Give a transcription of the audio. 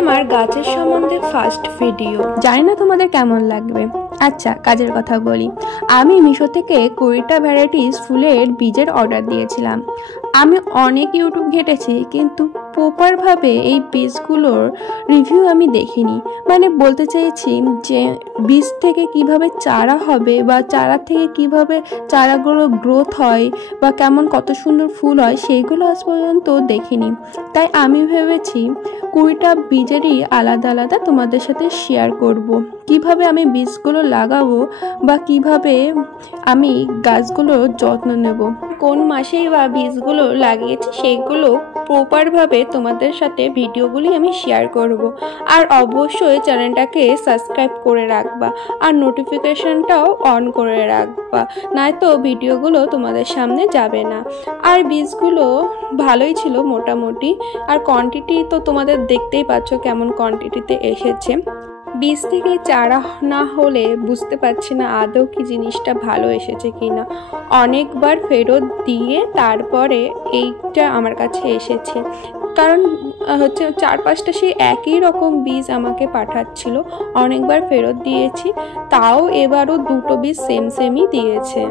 আমার গাছের সম্বন্ধে ফার্স্ট ভিডিও, জানি না তোমাদের কেমন লাগবে। আচ্ছা, কাজের কথা বলি। আমি মিশো থেকে 20টা ভ্যারাইটিস ফুলের বীজের অর্ডার দিয়েছিলাম। আমি অনেক ইউটিউব ঘেটেছি, কিন্তু প্রপারভাবে এই বীজগুলোর রিভিউ আমি দেখিনি। মানে বলতে চাইছি যে বীজ থেকে কিভাবে চারা হবে বা চারা থেকে কিভাবে চারাগুলো গ্রোথ হয় বা কেমন কত সুন্দর ফুল হয়, সেইগুলো আজ পর্যন্ত দেখিনি। তাই আমি ভেবেছি 20টা বীজেরই আলাদা আলাদা তোমাদের সাথে শেয়ার করব। কিভাবে আমি বীজগুলো লাগাবো বা কিভাবে আমি গাছগুলোর যত্ন নেব, কোন মাসেই বা বীজগুলো লাগিয়েছি সেইগুলো প্রপারভাবে তোমাদের সাথে ভিডিওগুলি আমি শেয়ার করব। আর অবশ্যই চ্যানেলটাকে সাবস্ক্রাইব করে রাখবা আর নোটিফিকেশনটাও অন করে রাখবা, নয়তো ভিডিওগুলো তোমাদের সামনে যাবে না। আর বীজগুলো ভালোই ছিল মোটামুটি, আর কোয়ান্টিটি তো তোমাদের দেখতেই পাচ্ছ কেমন কোয়ান্টিটিতে এসেছে। বীজ থেকে চারা না হলে বুঝতে পারছি না আদৌ কি জিনিসটা ভালো এসেছে কি না। অনেকবার ফেরত দিয়ে তারপরে এইটা আমার কাছে এসেছে, কারণ হচ্ছে 4-5টা সেই একই রকম বীজ আমাকে পাঠাচ্ছিল। অনেকবার ফেরত দিয়েছি, তাও এবারও 2টো বীজ সেমই দিয়েছে।